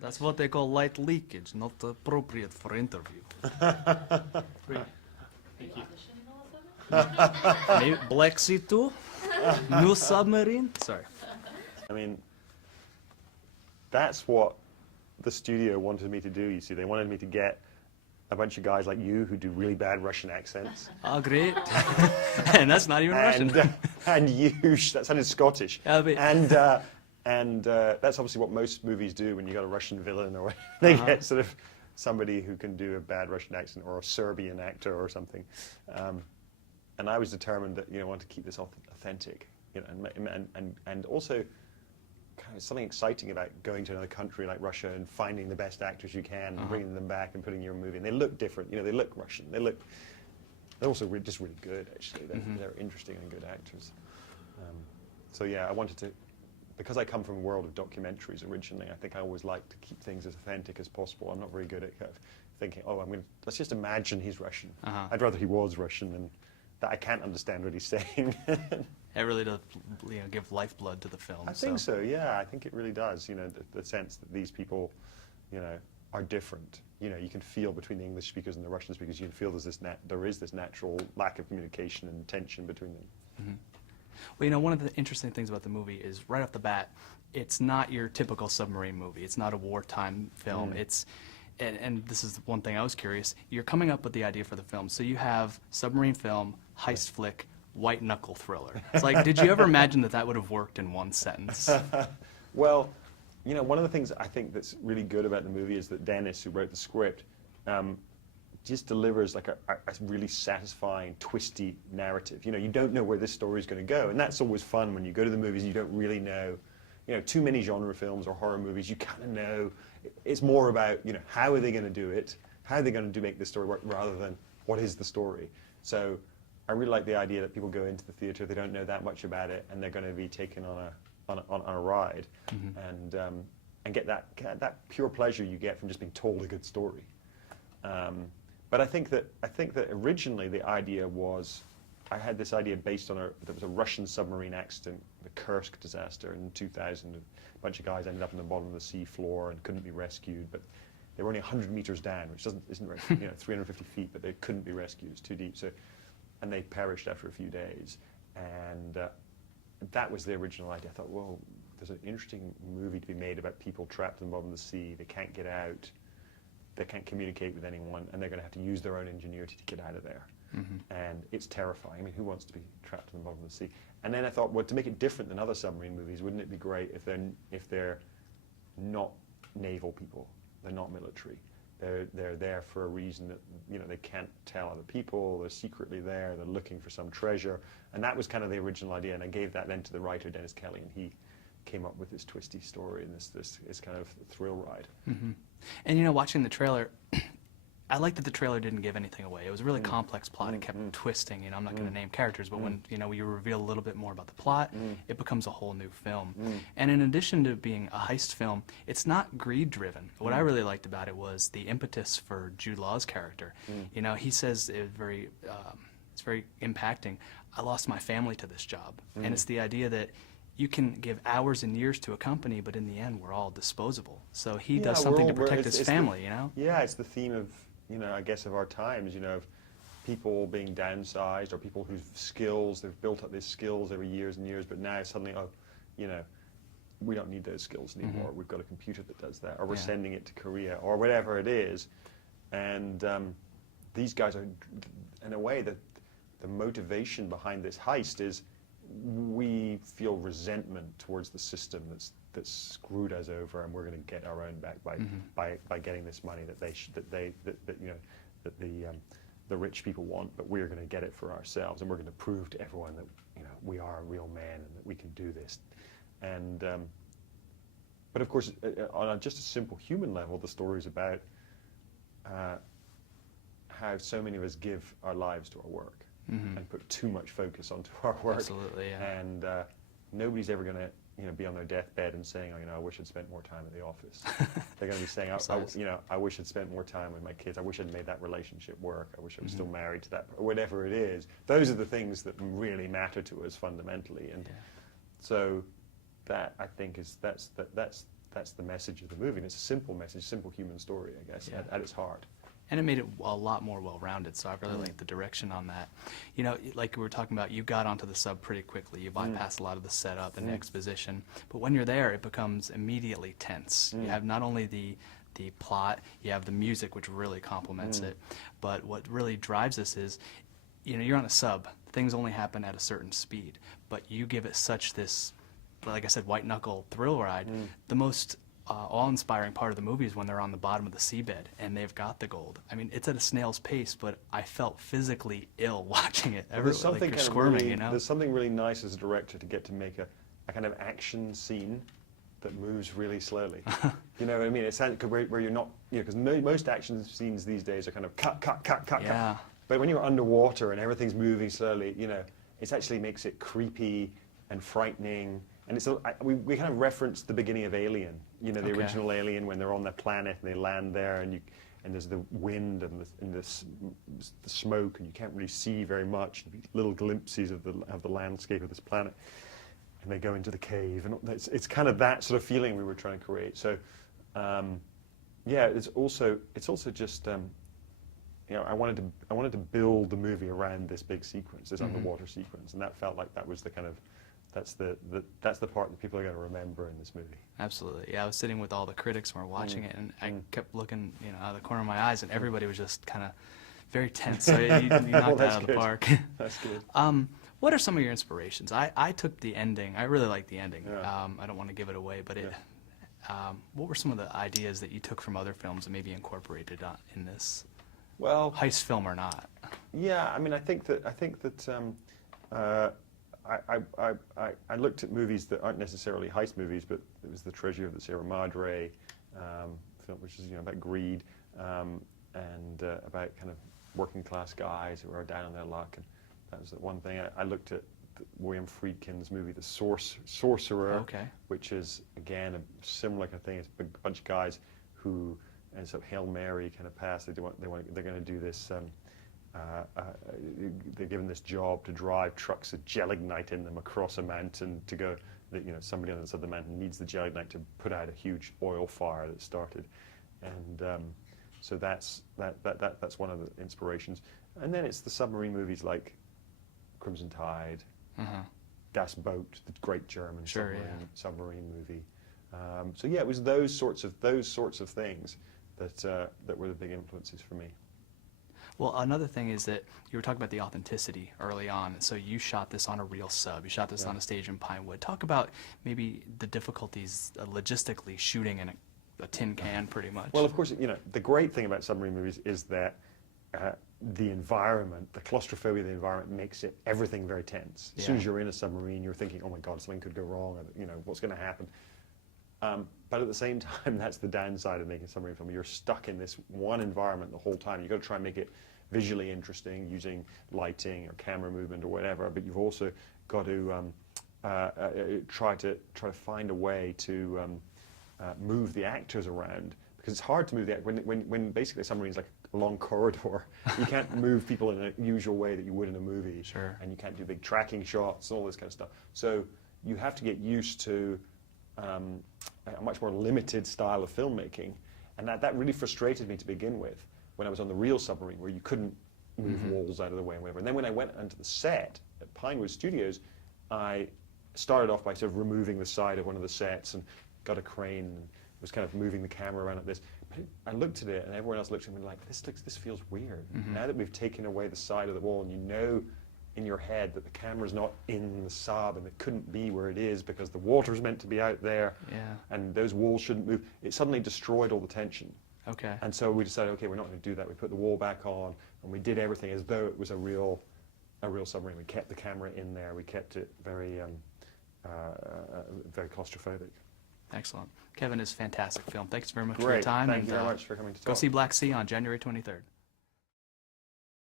That's what they call light leakage, not appropriate for interview. Thank you. Maybe Black Sea 2? New submarine? Sorry. I mean, that's what the studio wanted me to do, you see. They wanted me to get a bunch of guys like you who do really bad Russian accents. Oh, great. And that's not even Russian. And you, that sounded Scottish. And that's obviously what most movies do when you got a Russian villain, or they get sort of somebody who can do a bad Russian accent, or a Serbian actor or something. And I was determined that, I want to keep this authentic, and also kind of something exciting about going to another country like Russia and finding the best actors you can and bringing them back and putting your movie. And they look different, they look Russian. They're also just really good, actually. They're interesting and good actors. So yeah, I wanted to, because I come from a world of documentaries originally, I think I always like to keep things as authentic as possible. I'm not very good at kind of thinking, let's just imagine he's Russian. I'd rather he was Russian than that I can't understand what he's saying. It really does, give lifeblood to the film. I think so, yeah. I think it really does. The sense that these people, are different. You can feel between the English speakers and the Russian speakers. You can feel there is this natural lack of communication and tension between them. Well, one of the interesting things about the movie is right off the bat, it's not your typical submarine movie. It's not a wartime film. And this is one thing I was curious. You're coming up with the idea for the film. So you have submarine film, heist flick, white-knuckle thriller. It's like, did you ever imagine that would have worked in one sentence? Well, one of the things I think that's really good about the movie is that Dennis, who wrote the script, just delivers like a really satisfying, twisty narrative. You don't know where this story is going to go, and that's always fun when you go to the movies and you don't really know. Too many genre films or horror movies, you kind of know. It's more about, how are they going to do it? How are they going to make this story work, rather than what is the story? So I really like the idea that people go into the theater, they don't know that much about it, and they're going to be taken on a ride, and get that pure pleasure you get from just being told a good story. But I think that originally the idea was, I had this idea based on there was a Russian submarine accident, the Kursk disaster in 2000. A bunch of guys ended up in the bottom of the sea floor and couldn't be rescued, but they were only 100 meters down, which isn't very, 350 feet, but they couldn't be rescued. It's too deep. So, and they perished after a few days. And that was the original idea. I thought, well, there's an interesting movie to be made about people trapped in the bottom of the sea. They can't get out. They can't communicate with anyone, and they're going to have to use their own ingenuity to get out of there. And it's terrifying. I mean, who wants to be trapped in the bottom of the sea? And then I thought, well, to make it different than other submarine movies, wouldn't it be great if they're not naval people, they're not military, they're there for a reason that they can't tell other people, they're secretly there, they're looking for some treasure, and that was kind of the original idea. And I gave that then to the writer Dennis Kelly, and he came up with this twisty story and this kind of thrill ride. And watching the trailer, I like that the trailer didn't give anything away. It was a really complex plot. It kept twisting. I'm not going to name characters, but when you reveal a little bit more about the plot, it becomes a whole new film. And in addition to being a heist film, it's not greed-driven. What I really liked about it was the impetus for Jude Law's character. He says it's very impacting. I lost my family to this job, and it's the idea that you can give hours and years to a company, but in the end, we're all disposable. So he does something to protect his family. Yeah, it's the theme of. I guess of our times, of people being downsized, or people whose skills, they've built up these skills over years and years, but now suddenly, we don't need those skills anymore. We've got a computer that does that, or we're sending it to Korea, or whatever it is. And these guys are, in a way, the motivation behind this heist is we feel resentment towards the system that's screwed us over, and we're going to get our own back by getting this money that the rich people want, but we're going to get it for ourselves, and we're going to prove to everyone that we are real men and that we can do this. And but of course, on just a simple human level, the story is about how so many of us give our lives to our work and put too much focus onto our work. Absolutely, yeah. And nobody's ever going to be on their deathbed and saying, I wish I'd spent more time at the office. They're going to be saying, I wish I'd spent more time with my kids. I wish I'd made that relationship work. I wish I was still married to that, or whatever it is. Those are the things that really matter to us fundamentally. And so that, I think, that's that's the message of the movie. And it's a simple message, simple human story, I guess, at its heart. And it made it a lot more well-rounded, so I really like the direction on that. You know, like we were talking about, you got onto the sub pretty quickly. You bypass a lot of the setup and exposition. But when you're there, it becomes immediately tense. You have not only the plot, you have the music, which really complements it. But what really drives us is, you know, you're on a sub. Things only happen at a certain speed. But you give it such this, like I said, white-knuckle thrill ride. The most awe-inspiring part of the movie is when they're on the bottom of the seabed and they've got the gold. I mean, it's at a snail's pace, but I felt physically ill watching it. There's something like you're kind of squirming, really, you know? There's something really nice as a director to get to make a kind of action scene that moves really slowly. You know what I mean? It's where you're not, you know, because most action scenes these days are kind of cut, cut. But when you're underwater and everything's moving slowly, you know, it actually makes it creepy and frightening. And it's we kind of referenced the beginning of Alien, you know, the original Alien, when they're on that planet and they land there, and there's the wind and the smoke, and you can't really see very much. Little glimpses of the landscape of this planet, and they go into the cave, and it's kind of that sort of feeling we were trying to create. So, yeah, it's also just you know, I wanted to build the movie around this big sequence, this underwater sequence, and that felt like that was the kind of that's the part that people are going to remember in this movie. Absolutely. Yeah, I was sitting with all the critics when we were watching it, and I kept looking, you know, out of the corner of my eyes, and everybody was just kind of very tense. So you knocked Well, it out of the park. That's good. What are some of your inspirations? I took the ending. I really like the ending. Yeah. I don't want to give it away, but what were some of the ideas that you took from other films and maybe incorporated in this? Well, heist film or not? Yeah, I mean, I think that I looked at movies that aren't necessarily heist movies, but it was The Treasure of the Sierra Madre film, which is, you know, about greed and about kind of working class guys who are down on their luck. And that was the one thing. I looked at William Friedkin's movie, The Sorcerer, which is again a similar kind of thing. It's a bunch of guys who ends up Hail Mary kind of pass. They're going to do this. They're given this job to drive trucks with gelignite in them across a mountain to go. You know, somebody on the side of the mountain needs the gelignite to put out a huge oil fire that started, and so that's one of the inspirations. And then it's the submarine movies like Crimson Tide, Das Boot, the great German submarine movie. So yeah, it was those sorts of things that were the big influences for me. Well, another thing is that you were talking about the authenticity early on. So you shot this on a real sub. You shot this on a stage in Pinewood. Talk about maybe the difficulties logistically shooting in a tin can, pretty much. Well, of course, you know, the great thing about submarine movies is that the environment, the claustrophobia of the environment, makes everything very tense. As soon as you're in a submarine, you're thinking, oh my God, something could go wrong, or, you know, what's going to happen? But at the same time, that's the downside of making a submarine film. You're stuck in this one environment the whole time. You've got to try and make it visually interesting using lighting or camera movement or whatever, but you've also got to try to find a way to move the actors around, because it's hard to move the actors. When basically a submarine's like a long corridor, you can't move people in a usual way that you would in a movie, and you can't do big tracking shots and all this kind of stuff. So you have to get used to a much more limited style of filmmaking, and that really frustrated me to begin with when I was on the real submarine, where you couldn't move walls out of the way and whatever. And then when I went onto the set at Pinewood Studios, I started off by sort of removing the side of one of the sets and got a crane and was kind of moving the camera around like this. But I looked at it, and everyone else looked at me like, this feels weird. Now that we've taken away the side of the wall, and you know in your head that the camera's not in the sub and it couldn't be where it is because the water's meant to be out there, and those walls shouldn't move. It suddenly destroyed all the tension. And so we decided, okay, we're not going to do that. We put the wall back on, and we did everything as though it was a real submarine. We kept the camera in there. We kept it very claustrophobic. Excellent. Kevin, it's a fantastic film. Thanks very much for your time. Thank you very much for coming to talk. Go see Black Sea on January 23rd.